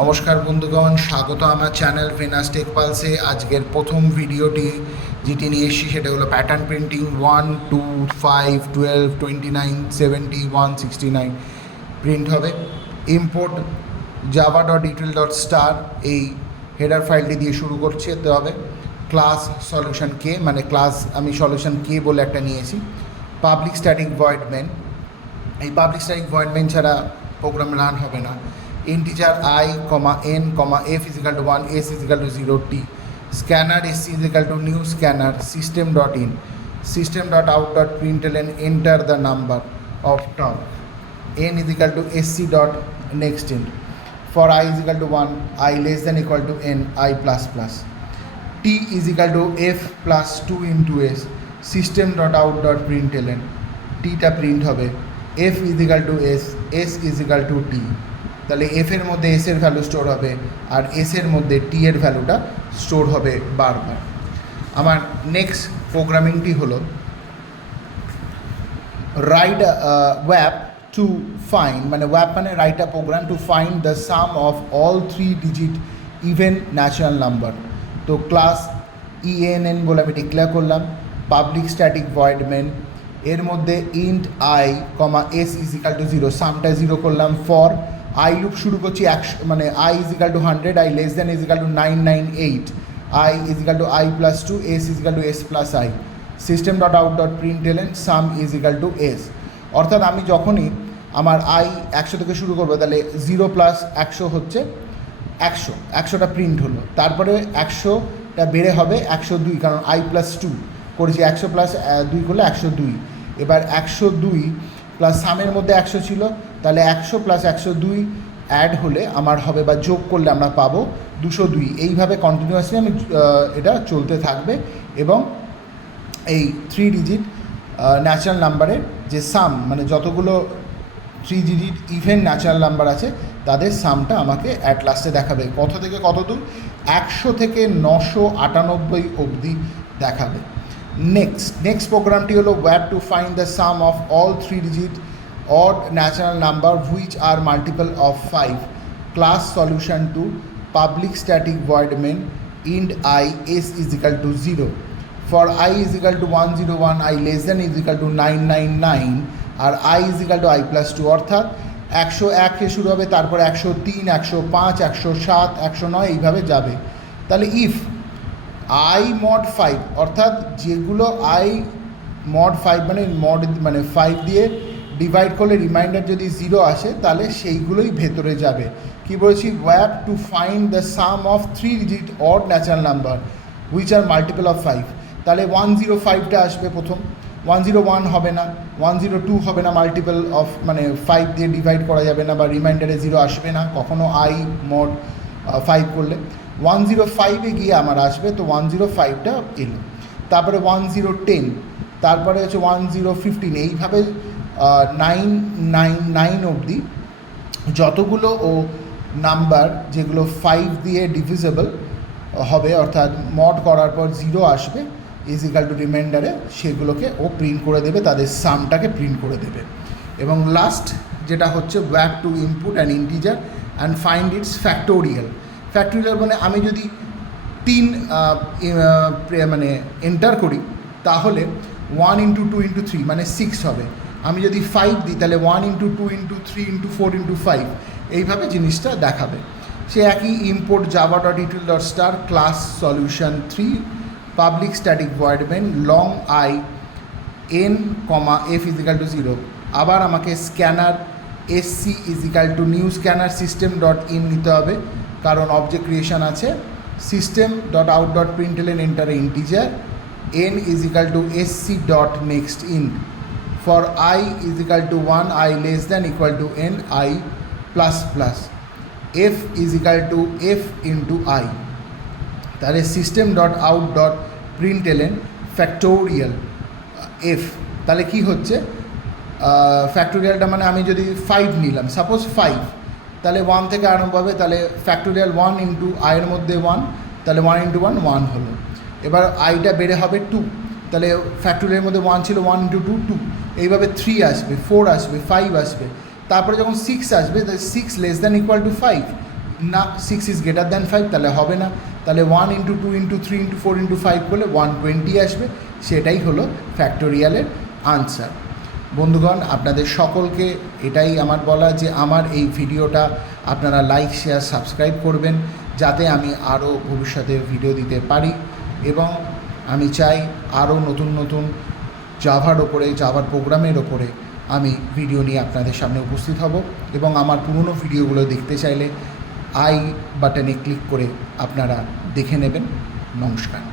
নমস্কার বন্ধুগণ, স্বাগত আমার চ্যানেল ভেনাস টেক পালসে। আজকের প্রথম ভিডিওটি যেটি নিয়ে এসেছি সেটা হলো প্যাটার্ন প্রিন্টিং 1, 2, 5, 12, 29, 70, 169 প্রিন্ট হবে। ইম্পোর্ট java.util.star এই হেডার ফাইলটি দিয়ে শুরু করতে হবে। ক্লাস সলিউশন কে, মানে ক্লাস আমি সলিউশন কে বলে একটা নিয়েছি। পাবলিক স্ট্যাটিক ভয়েড মেন, এই পাবলিক স্ট্যাটিক ভয়েড মেন ছাড়া প্রোগ্রাম রান হবে না। Integer I, n, f is equal to 1, s is equal to 0, t. Scanner sc is equal to new scanner system.in, system.out.println, enter the number of term. N is equal to sc dot next int. For I is equal to 1, I less than equal to n, I plus plus. T is equal to f plus 2 into s, system.out.println, t টা print হবে। f is equal to s, s is equal to t। তাহলে F এর মধ্যে S এর value store হবে আর S এর মধ্যে টি এর ভ্যালুটা স্টোর হবে বারবার। আমার নেক্সট প্রোগ্রামিংটি হলো রাইট ওয়্যাপ টু ফাইন্ড, মানে ওয়্যাপ মানে write a program to find the sum of all 3 digit even natural number. তো ক্লাস ENN বলে আমি ডিক্লেয়ার করলাম। পাবলিক স্ট্যাটিক ভয়েড মেন, এর মধ্যে int I s is equal to 0, সামটা 0 করলাম। ফর আই লুপ শুরু করছি 100, মানে I is equal two 100, I less than is equal two 998, I is equal two I plus 2, S is equal two S plus I, system dot out dot println some is equal two S. অর্থাৎ আমি যখনই আমার I 100 থেকে শুরু করবো তাহলে 0 plus 100 হচ্ছে 100, 100টা print হলো। তারপরে 100টা বেড়ে হবে 102, কারণ আই প্লাস 2 করেছি, 100 প্লাস 2 করলে 102। এবার 102 প্লাস সামের মধ্যে 100 ছিল, তাহলে 100 প্লাস 102 অ্যাড হলে আমার হবে, বা যোগ করলে আমরা পাবো 202। এইভাবে কন্টিনিউয়াসলি আমি এটা চলতে থাকবে এবং এই 3 ডিজিট ন্যাচারাল নাম্বারের যে সাম, মানে যতগুলো 3 ডিজিট ইভেন ন্যাচারাল নাম্বার আছে তাদের সামটা আমাকে অ্যাট লাস্টে দেখাবে। কত থেকে কত দূর? 100 থেকে 998 অবধি দেখাবে। নেক্সট প্রোগ্রামটি হলো ওয়্যাপ to find the sum of all 3 digit odd natural number which are multiple of 5. Class solution to public static void main int I s is equal to 0. For I is equal to 101, I less than is equal to 999 আর I is equal to I plus 2, অর্থাৎ 101 শুরু হবে, তারপর 103, 105, 107, 109 এইভাবে যাবে। তাহলে if I mod 5, অর্থাৎ যেগুলো I mod 5 মানে 5 দিয়ে ডিভাইড করলে রিমাইন্ডার যদি 0 আসে তাহলে সেইগুলোই ভেতরে যাবে। কি বলেছি? ওয়্যাপ to find the sum of 3 digit odd natural number which are multiple of 5। তাহলে 105টা আসবে প্রথম, 101 হবে না, 102 হবে না, মাল্টিপল অফ মানে 5 দিয়ে ডিভাইড করা যাবে না, বা রিমাইন্ডারে 0 আসবে না কখনো আই মড 5 করলে। 105-এ গিয়ে আমার আসবে, তো 105টা এলো। তারপরে 1010, তারপরে হচ্ছে 1015, এইভাবে 999 অবধি যতগুলো ও নাম্বার যেগুলো 5 দিয়ে ডিভিজেবল হবে, অর্থাৎ মড করার পর 0 আসবে ইজ ইকাল টু রিমাইন্ডারে, সেগুলোকে ও প্রিন্ট করে দেবে, তাদের সামটাকে প্রিন্ট করে দেবে। এবং লাস্ট যেটা হচ্ছে ওয়্যাপ to input and integer and find its factorial. Factorial মানে আমি যদি 3 মানে এন্টার করি তাহলে 1 ইন্টু 2 ইন্টু 3 মানে 6 হবে। আমি যদি 5 দিই তাহলে 1 ইন্টু 2 ইন্টু 3 ইন্টু 4 ইন্টু 5 এইভাবে জিনিসটা দেখাবে। সে একই import java.util.star class solution 3 public static void main long I n, f is equal to 0। আবার আমাকে scanner sc is equal to new scanner system dot in নিতে হবে, কারণ অবজেক্ট ক্রিয়েশন আছে। System dot out dot println enter integer, n is equal to sc dot next int. For I is equal to 1, I less than equal to n, I plus plus. F is equal to f into I. তাহলে system dot out dot println factorial f। তাহলে কি হচ্ছে ফ্যাক্টোরিয়ালটা, মানে আমি যদি 5 নিলাম, suppose 5, তাহলে 1 থেকে আরম্ভ হবে, তাহলে ফ্যাক্টোরিয়াল 1 ইন্টু আইয়ের মধ্যে 1, তাহলে 1 ইন্টু 1 1 হলো। এবার আইটা বেড়ে হবে 2, তাহলে ফ্যাক্টোরিয়ালের মধ্যে 1 ছিল, 1 ইন্টু 2 2, এইভাবে 3 আসবে, 4 আসবে, 5 আসবে। তারপরে যখন 6 আসবে, তাহলে 6 লেস দ্যান ইকুয়াল টু 5, না 6 ইজ গ্রেটার দ্যান 5, তাহলে হবে না। তাহলে 1 ইন্টু 2 ইন্টু 3 ইন্টু 4 ইন্টু 5 করলে 120 আসবে, সেটাই হলো ফ্যাক্টোরিয়ালের আনসার। বন্ধুগণ, আপনাদের সকলকে এটাই আমার বলা যে আমার এই ভিডিওটা আপনারা লাইক, শেয়ার, সাবস্ক্রাইব করবেন, যাতে আমি আরও ভবিষ্যতে ভিডিও দিতে পারি। এবং আমি চাই আরও নতুন নতুন জাভার ওপরে, জাভার প্রোগ্রামের ওপরে আমি ভিডিও নিয়ে আপনাদের সামনে উপস্থিত হব। এবং আমার পুরনো ভিডিওগুলো দেখতে চাইলে আই বাটনে ক্লিক করে আপনারা দেখে নেবেন। নমস্কার।